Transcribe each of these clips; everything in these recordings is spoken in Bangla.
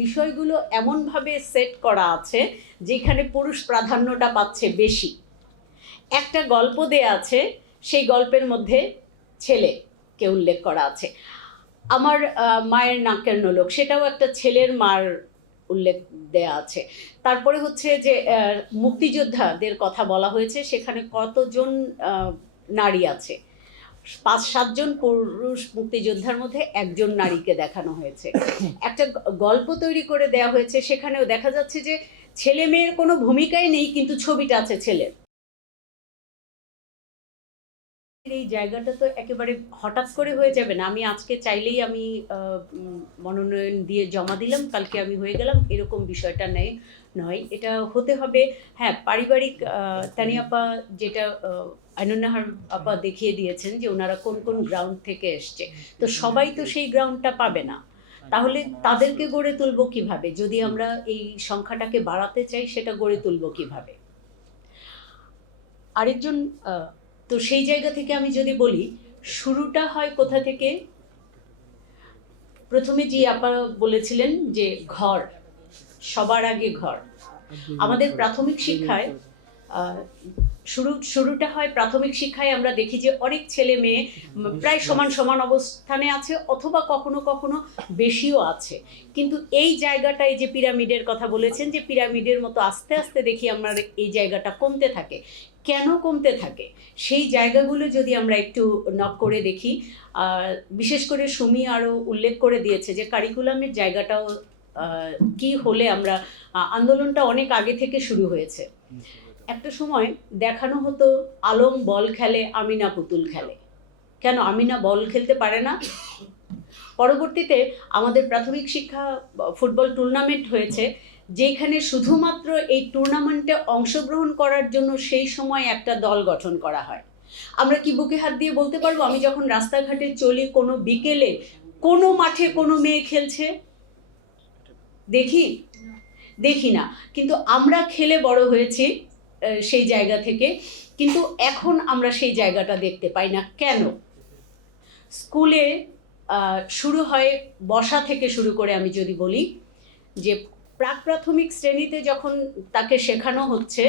বিষয়গুলো এমনভাবে সেট করা আছে যেখানে পুরুষ প্রাধান্যটা পাচ্ছে বেশি। একটা গল্প দেয়া আছে, সেই গল্পের মধ্যে ছেলেকে উল্লেখ করা আছে। আমার মায়ের নাকের নোলক, সেটাও একটা ছেলের মার উল্লেখ দেয়া আছে। তারপরে হচ্ছে যে মুক্তিযোদ্ধাদের কথা বলা হয়েছে, সেখানে কতজন নারী আছে, 5-7 জন পুরুষ মুক্তিযোদ্ধার মধ্যে একজন নারীকে দেখানো হয়েছে। একটা গল্প তৈরি করে দেয়া হয়েছে, সেখানেও দেখা যাচ্ছে যে ছেলে মেয়ের কোনো ভূমিকাই নেই, কিন্তু ছবিটা আছে ছেলের। এই জায়গাটা তো একেবারে হঠাৎ করে হয়ে যাবে না। আমি আজকে চাইলেই আমি মনোনয়ন দিয়ে জমা দিলাম, কালকে আমি হয়ে গেলাম, এরকম বিষয়টা নয়। এটা হতে হবে, হ্যাঁ, পারিবারিক। তানিয়া আপা যেটা আইনুন্নাহার আপা দেখিয়ে দিয়েছেন যে ওনারা কোন কোন গ্রাউন্ড থেকে এসছে, তো সবাই তো সেই গ্রাউন্ডটা পাবে না। তাহলে তাদেরকে গড়ে তুলবো কিভাবে? যদি আমরা এই সংখ্যাটাকে বাড়াতে চাই, সেটা গড়ে তুলবো কিভাবে? আরেকজন তো সেই জায়গা থেকে আমি যদি বলি, শুরুটা হয় কোথা থেকে? প্রথমে জি আপা বলেছিলেন যে ঘর, সবার আগে ঘর। আমাদের প্রাথমিক শিক্ষায় শুরুটা হয় প্রাথমিক শিক্ষায়। আমরা দেখি যে অনেক ছেলে মেয়ে প্রায় সমান সমান অবস্থানে আছে, অথবা কখনো কখনো বেশিও আছে। কিন্তু এই জায়গাটায় যে পিরামিডের কথা বলেছেন, যে পিরামিডের মতো আস্তে আস্তে দেখি আমরা এই জায়গাটা কমতে থাকে। কেন কমতে থাকে? সেই জায়গাগুলো যদি আমরা একটু নক করে দেখি, বিশেষ করে সুমি আরও উল্লেখ করে দিয়েছে যে কারিকুলামের জায়গাটাও কি হলে আমরা, আন্দোলনটা অনেক আগে থেকে শুরু হয়েছে। একটা সময় দেখানো হতো আলম বল খেলে, আমিনা পুতুল খেলে। কেন আমিনা বল খেলতে পারে না? পরবর্তীতে আমাদের প্রাথমিক শিক্ষা ফুটবল টুর্নামেন্ট হয়েছে, যেখানে শুধুমাত্র এই টুর্নামেন্টে অংশগ্রহণ করার জন্য সেই সময় একটা দল গঠন করা হয়। আমরা কি বুকে হাত দিয়ে বলতে পারবো, আমি যখন রাস্তাঘাটে চলি কোনো বিকেলে কোনো মাঠে কোনো মেয়ে খেলছে দেখি না? কিন্তু আমরা খেলে বড় হয়েছি সেই জায়গা থেকে, কিন্তু এখন আমরা সেই জায়গাটা দেখতে পাই না। কেন? স্কুলে শুরু হয় বসা থেকে শুরু করে, আমি যদি বলি যে প্রাক প্রাথমিক শ্রেণীতে যখন তাকে শেখানো হচ্ছে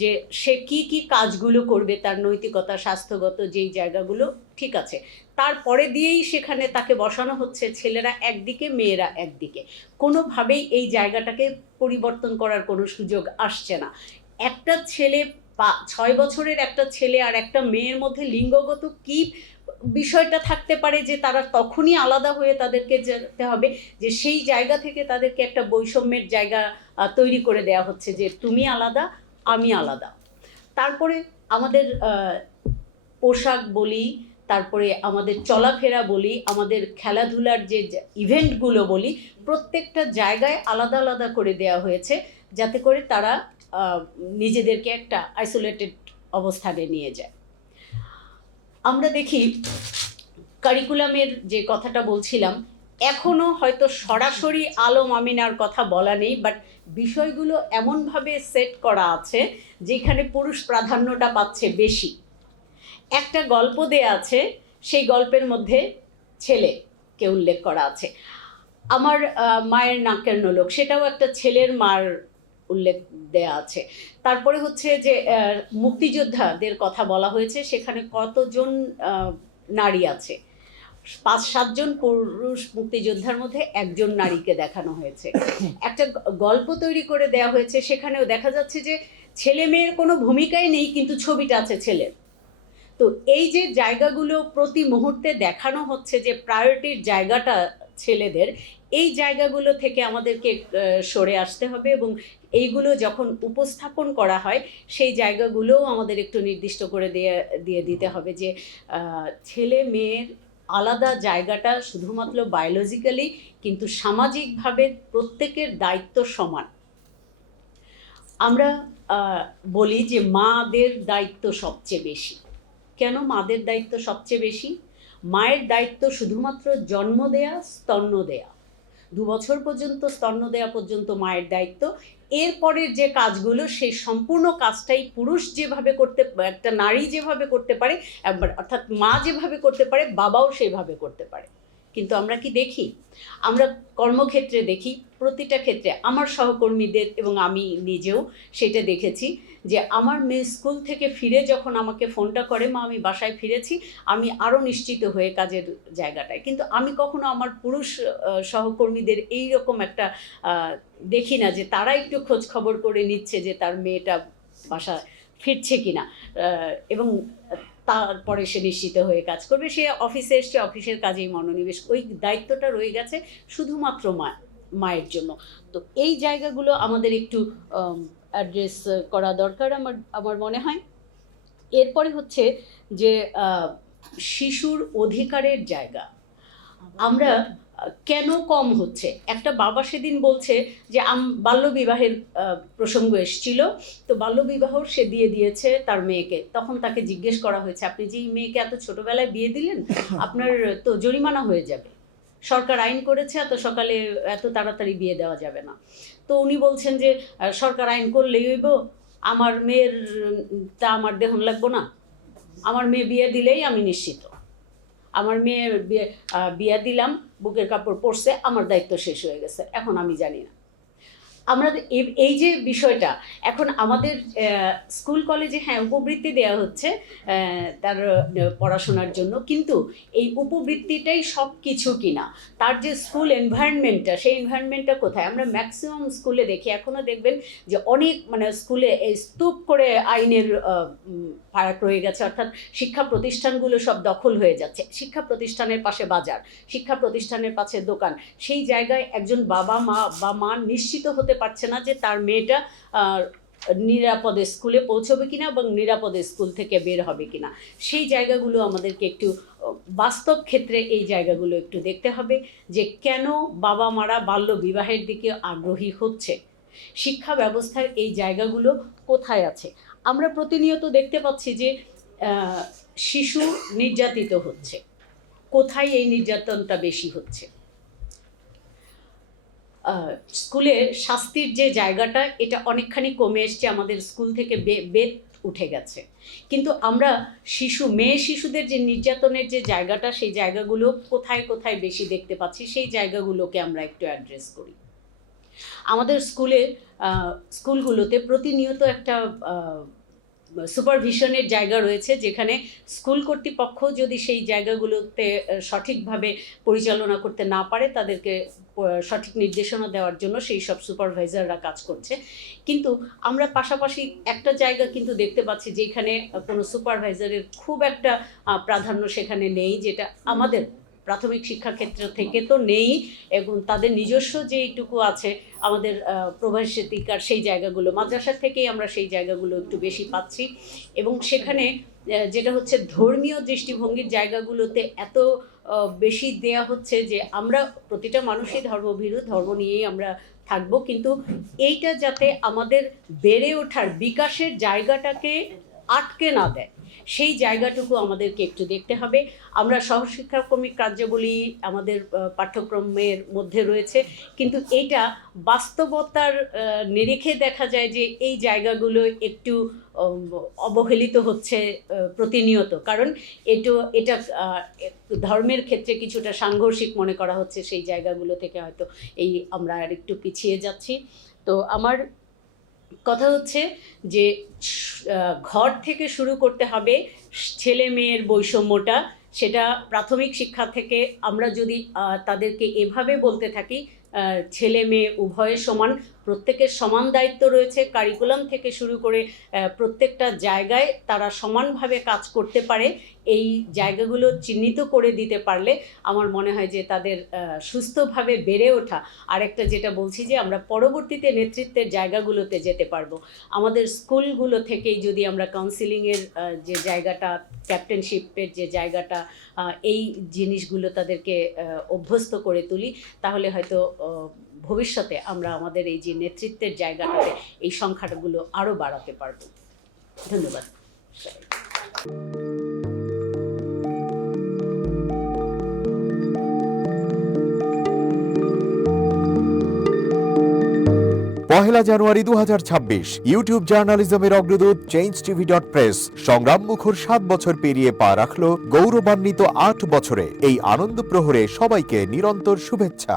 যে সে কি কি কাজগুলো করবে, তার নৈতিকতা, স্বাস্থ্যগত যেই জায়গাগুলো, ঠিক আছে, তারপরে দিয়েই সেখানে তাকে বসানো হচ্ছে ছেলেরা একদিকে মেয়েরা একদিকে। কোনোভাবেই এই জায়গাটাকে পরিবর্তন করার কোনো সুযোগ আসছে না। একটা ছেলে 6 বছরের একটা ছেলে আর একটা মেয়ের মধ্যে লিঙ্গগত কি বিষয়টা থাকতে পারে যে তারা তখনই আলাদা হয়ে তাদেরকে যেতে হবে, যে সেই জায়গা থেকে তাদেরকে একটা বৈষম্যের জায়গা তৈরি করে দেওয়া হচ্ছে যে তুমি আলাদা, আমি আলাদা। তারপরে আমাদের পোশাক বলি, তারপরে আমাদের চলাফেরা বলি, আমাদের খেলাধুলার যে ইভেন্টগুলো বলি, প্রত্যেকটা জায়গায় আলাদা আলাদা করে দেওয়া হয়েছে, যাতে করে তারা নিজেদেরকে একটা আইসোলেটেড অবস্থানে নিয়ে যায়। আমরা দেখি কারিকুলামের যে কথাটা বলছিলাম, এখনও হয়তো সরাসরি আলম আমিনার কথা বলা নেই, বাট বিষয়গুলো এমনভাবে সেট করা আছে যেখানে পুরুষ প্রাধান্যটা পাচ্ছে বেশি। একটা গল্প দেয়া আছে, সেই গল্পের মধ্যে ছেলেকে উল্লেখ করা আছে। আমার মায়ের নাকের নোলক, সেটাও একটা ছেলের মার উল্লেখ দেয়া আছে। তারপরে হচ্ছে যে মুক্তিযোদ্ধাদের কথা বলা হয়েছে, সেখানে কতজন নারী আছে, 5-7 জন পুরুষ মুক্তিযোদ্ধার মধ্যে একজন নারীকে দেখানো হয়েছে। একটা গল্প তৈরি করে দেয়া হয়েছে, সেখানেও দেখা যাচ্ছে যে ছেলে মেয়ের কোনো ভূমিকাই নেই, কিন্তু ছবিটা আছে ছেলের। তো এই যে জায়গাগুলো প্রতি মুহূর্তে দেখানো হচ্ছে যে প্রায়োরিটির জায়গাটা ছেলেদের, এই জায়গাগুলো থেকে আমাদেরকে সরে আসতে হবে, এবং এইগুলো যখন উপস্থাপন করা হয় সেই জায়গাগুলোও আমাদের একটু নির্দিষ্ট করে দিয়ে দিতে হবে যে ছেলে মেয়ের আলাদা জায়গাটা শুধুমাত্র বায়োলজিক্যালি, কিন্তু সামাজিকভাবে প্রত্যেকের দায়িত্ব সমান। আমরা বলি যে মাদের দায়িত্ব সবচেয়ে বেশি। কেন মাদের দায়িত্ব সবচেয়ে বেশি? মায়ের দায়িত্ব শুধুমাত্র জন্ম দেয়া, স্তন্য দেয়া, 2 বছর পর্যন্ত স্তন্য দেয়া পর্যন্ত মায়ের দায়িত্ব। এরপরের যে কাজগুলো, সেই সম্পূর্ণ কাজটাই পুরুষ যেভাবে করতে, একটা নারী যেভাবে করতে পারে, অর্থাৎ মা যেভাবে করতে পারে, বাবাও সেভাবে করতে পারে। কিন্তু আমরা কি দেখি? আমরা কর্মক্ষেত্রে দেখি প্রতিটা ক্ষেত্রে আমার সহকর্মীদের এবং আমি নিজেও সেটা দেখেছি যে আমার মেয়ে স্কুল থেকে ফিরে যখন আমাকে ফোনটা করে, মা আমি বাসায় ফিরেছি, আমি আরও নিশ্চিত হয়ে কাজের জায়গাটায়। কিন্তু আমি কখনো আমার পুরুষ সহকর্মীদের এই রকম একটা দেখি না যে তারা একটু খোঁজ খবর করে নিচ্ছে যে তার মেয়েটা বাসা ফিরছে কিনা, এবং তারপরে সে নিশ্চিত হয়ে কাজ করবে। সে অফিসে এসছে, অফিসের কাজেই মনোনিবেশ, ওই দায়িত্বটা রয়ে গেছে শুধুমাত্র মায়ের জন্য। তো এই জায়গাগুলো আমাদের একটু অ্যাড্রেস করা দরকার আমার মনে হয়। এরপরে হচ্ছে যে শিশুর অধিকারের জায়গা আমরা কেন কম হচ্ছে। একটা বাবা সেদিন বলছে যে বাল্যবিবাহের প্রসঙ্গ এসেছিল, তো বাল্যবিবাহ সে দিয়ে দিয়েছে তার মেয়েকে। তখন তাকে জিজ্ঞেস করা হয়েছে, আপনি যে এই মেয়েকে এত ছোটবেলায় বিয়ে দিলেন, আপনার তো জরিমানা হয়ে যাবে, সরকার আইন করেছে এত সকালে এত তাড়াতাড়ি বিয়ে দেওয়া যাবে না। তো উনি বলছেন যে সরকার আইন করলেই হইব, আমার মেয়ের তা আমার দেহন লাগবো না, আমার মেয়ে বিয়ে দিলেই আমি নিশ্চিত, আমার মেয়ে বিয়ে দিলাম, বুকের কাপড় পরছে, আমার দায়িত্ব শেষ হয়ে গেছে, এখন আমি জানি না। আমরা এই যে বিষয়টা এখন আমাদের স্কুল কলেজে হ্যাঁ উপবৃত্তি দেওয়া হচ্ছে তার পড়াশোনার জন্য, কিন্তু এই উপবৃত্তিটাই সব কিছু কিনা, তার যে স্কুল এনভায়রনমেন্টটা, সেই এনভায়রনমেন্টটা কোথায়? আমরা ম্যাক্সিমাম স্কুলে দেখি, এখনও দেখবেন যে অনেক স্কুলে স্তূপ করে আইনের ফারাক রয়ে গেছে, অর্থাৎ শিক্ষা প্রতিষ্ঠানগুলো সব দখল হয়ে যাচ্ছে। শিক্ষা প্রতিষ্ঠানের পাশে বাজার, শিক্ষা প্রতিষ্ঠানের পাশে দোকান, সেই জায়গায় একজন বাবা মা নিশ্চিত হতে পারছে না যে তার মেয়েটা নিরাপদে স্কুলে পৌঁছবে কিনা এবং নিরাপদে স্কুল থেকে বের হবে কিনা। সেই জায়গাগুলো আমাদেরকে একটু বাস্তব ক্ষেত্রে এই জায়গাগুলো একটু দেখতে হবে যে কেন বাবা মারা বাল্য বিবাহের দিকে আগ্রহী হচ্ছে, শিক্ষা ব্যবস্থার এই জায়গাগুলো কোথায় আছে। আমরা প্রতিনিয়ত দেখতে পাচ্ছি যে শিশু নির্যাতিত হচ্ছে, কোথায় এই নির্যাতনটা বেশি হচ্ছে? স্কুলে শাস্তির যে জায়গাটা, এটা অনেকখানি কমে এসছে, আমাদের স্কুল থেকে বেদ উঠে গেছে, কিন্তু আমরা মেয়ে শিশুদের যে নির্যাতনের যে জায়গাটা, সেই জায়গাগুলো কোথায় কোথায় বেশি দেখতে পাচ্ছি, সেই জায়গাগুলোকে আমরা একটু অ্যাড্রেস করি। আমাদের স্কুলগুলোতে প্রতিনিয়ত একটা সুপারভিশনের জায়গা রয়েছে, যেখানে স্কুল কর্তৃপক্ষ যদি সেই জায়গাগুলোতে সঠিকভাবে পরিচালনা করতে না পারে, তাদেরকে সঠিক নির্দেশনা দেওয়ার জন্য সেই সব সুপারভাইজাররা কাজ করছে। কিন্তু আমরা পাশাপাশি একটা জায়গা কিন্তু দেখতে পাচ্ছি যেখানে কোনো সুপারভাইজারের খুব একটা প্রাধান্য সেখানে নেই, যেটা আমাদের প্রাথমিক শিক্ষাক্ষেত্র থেকে তো নেই, এবং তাদের নিজস্ব যেইটুকু আছে আমাদের প্রভাষিকার সেই জায়গাগুলো, মাদ্রাসা থেকেই আমরা সেই জায়গাগুলো একটু বেশি পাচ্ছি। এবং সেখানে যেটা হচ্ছে ধর্মীয় দৃষ্টিভঙ্গির জায়গাগুলোতে এত বেশি দেয়া হচ্ছে যে আমরা প্রতিটা মানুষই ধর্মভীরু, ধর্ম নিয়েই আমরা থাকবো, কিন্তু এইটা যাতে আমাদের বেড়ে ওঠার বিকাশের জায়গাটাকে আটকে না দেয়, সেই জায়গাটুকু আমাদেরকে একটু দেখতে হবে। আমরা সহশিক্ষাক্রমিক কার্যাবলী আমাদের পাঠ্যক্রমের মধ্যে রয়েছে, কিন্তু এইটা বাস্তবতার নিরিখে দেখা যায় যে এই জায়গাগুলো একটু অবহেলিত হচ্ছে প্রতিনিয়ত, কারণ এটা ধর্মের ক্ষেত্রে কিছুটা সাংঘর্ষিক মনে করা হচ্ছে, সেই জায়গাগুলো থেকে হয়তো আমরা আর একটু পিছিয়ে যাচ্ছি। তো আমার কথা হচ্ছে যে ঘর থেকে শুরু করতে হবে ছেলে মেয়ের বৈষম্যটা, সেটা প্রাথমিক শিক্ষা থেকে আমরা যদি তাদেরকে এভাবে বলতে থাকি ছেলে মেয়ে উভয়ে সমান, প্রত্যেকের সমান দায়িত্ব রয়েছে, কারিকুলাম থেকে শুরু করে প্রত্যেকটা জায়গায় তারা সমানভাবে কাজ করতে পারে, এই জায়গাগুলো চিহ্নিত করে দিতে পারলে আমার মনে হয় যে তাদের সুস্থভাবে বেড়ে ওঠা, আরেকটা যেটা বলছি যে আমরা পরবর্তীতে নেতৃত্বের জায়গাগুলোতে যেতে পারবো। আমাদের স্কুলগুলো থেকেই যদি আমরা কাউন্সিলিংয়ের যে জায়গাটা, ক্যাপ্টেনশিপের যে জায়গাটা, এই জিনিসগুলো তাদেরকে অভ্যস্ত করে তুলি, তাহলে হয়তো ভবিষ্যতে আমরা আমাদের এই যে নেতৃত্বের জায়গাটাতে এই সংখ্যাগুলো আরও বাড়াতে পারব। ধন্যবাদ। 1 জানুয়ারি 2026 ইউটিউব জার্নালিজমের অগ্রদূত changeTV.press সংগ্রাম মুখর 7 বছর পেরিয়ে পা রাখলো গৌরবান্বিত 8 বছরে। এই আনন্দ প্রহরে সবাইকে নিরন্তর শুভেচ্ছা।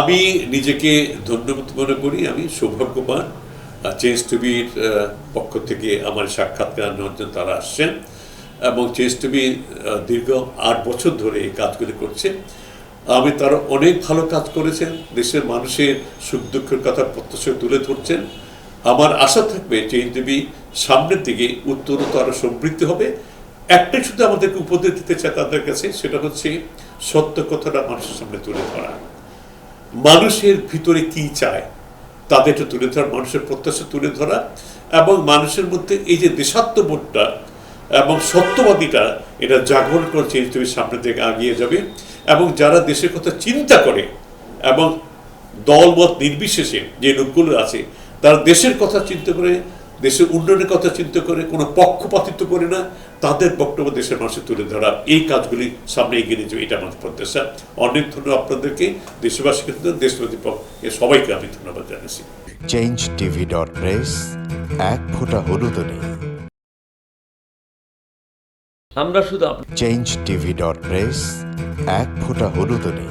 আমি নিজেকে ধন্যবাদ মনে করি, আমি সৌভাগ্যবান চেঞ্জ টিভির পক্ষ থেকে আমার সাক্ষাৎকার নেওয়ার জন্য তারা আসছেন এবং চেঞ্জ টিভি দীর্ঘ 8 বছর ধরে এই কাজগুলি করছে। আমি তারা অনেক ভালো কাজ করেছেন, দেশের মানুষের সুখ দুঃখের কথা প্রত্যক্ষ তুলে ধরছেন। আমার আশা থাকবে চেঞ্জ টিভি সামনের দিকে উত্তরোত্তর আরও সমৃদ্ধ হবে। একটাই শুধু আমাদেরকে উপদেশ দিতে চায় তাদের কাছে, সেটা হচ্ছে সত্য কথাটা মানুষের সামনে তুলে ধরা, মানুষের ভিতরে কি চায় তাদেরটা তুলে ধরা, মানুষের প্রত্যাশা তুলে ধরা এবং মানুষের মধ্যে এই যে দেশাত্মবোধটা এবং সত্যবাদীটা এটা জাগরণ করে চেঞ্জ টিভির সামনে থেকে এগিয়ে যাবে। এবং যারা দেশের কথা চিন্তা করে এবং দলমত নির্বিশেষে যে লোকগুলো আছে তারা দেশের কথা চিন্তা করে, দেশের উন্নয়নের কথা চিন্তা করে, কোনো পক্ষপাতিত্ব করে না, তাদের বক্তব্য দেশের মানুষের তুলে ধরা, এই কাজগুলি সামনে এগিয়ে নিয়ে যাবে, এটা আমাদের প্রত্যাশা। অনেক ধন্যবাদ আপনাদেরকে, দেশবাসীকে, দেশবাসী সবাইকে আমি ধন্যবাদ জানাচ্ছি। changeTV.press এক ফোঁটা হলুদও নেই। আমরা শুধু changeTV.press এক ফোঁটা হলুদও নেই।